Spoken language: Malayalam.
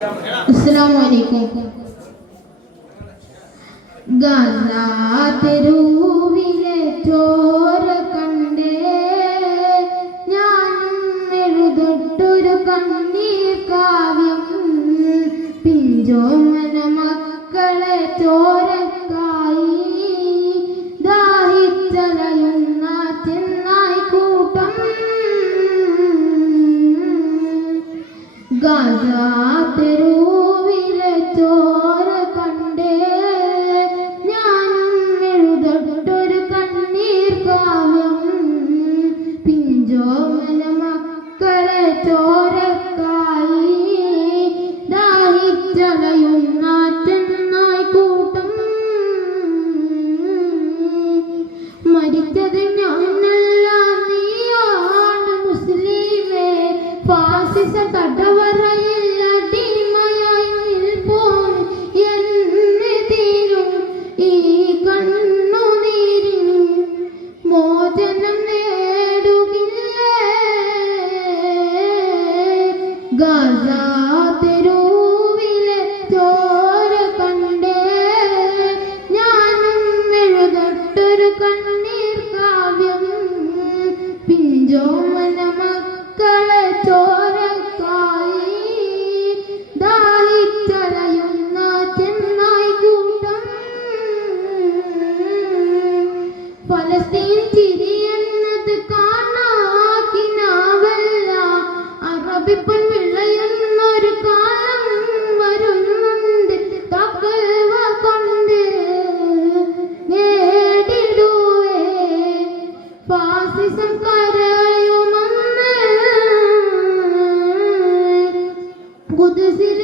अस्सलामु अलैकुम। ഗാസാ തെരുവിലെ ചോര കണ്ടേ ഞാനും എഴുതൊട്ടൊരു കണ്ണീർ കാവ്യം പിഞ്ചോമന മക്കളെ ചോരക്കായി ദാഹിച്ചലയുന്ന ചെന്നായി കൂട്ടം ഗാസാ തെരുവിലെ ചോര കണ്ടേ പിഞ്ചോമന മക്കളെ ചോരക്കായി ദാഹിച്ചലയുന്ന ചെന്നായി കൂട്ടം മരിച്ചത് ഞാനല്ല നീയാണ് മുസ്ലിമേ ഫാസിസ തടവറയിൽ അടിമയായി നിൽപ്പോൻ എന്ന് തീരും ഈ കണ്ണുനീരിൻ മോചനം ഗാസാ തെരുവിലെ ചോര കണ്ടേ ഞാനും എഴുതൊട്ടൊരു കണ്ണീർ കാവ്യം പിഞ്ചോമന മക്കളെ ചോരക്കായി ദാഹിച്ചലയുന്ന ചെന്നായി കൂട്ടം ഫലസ്തീൻ ചിരി എന്നത് കാണാക്കിനാവല്ല അറബിപ്പൻ വിളയുന്നൊരു കാലം വരുന്നുണ്ട് തഖ്വ കൊണ്ട് നേടിടുവേ ഫാസിസം കരയുമെന്ന് ഖുദ്സിൽ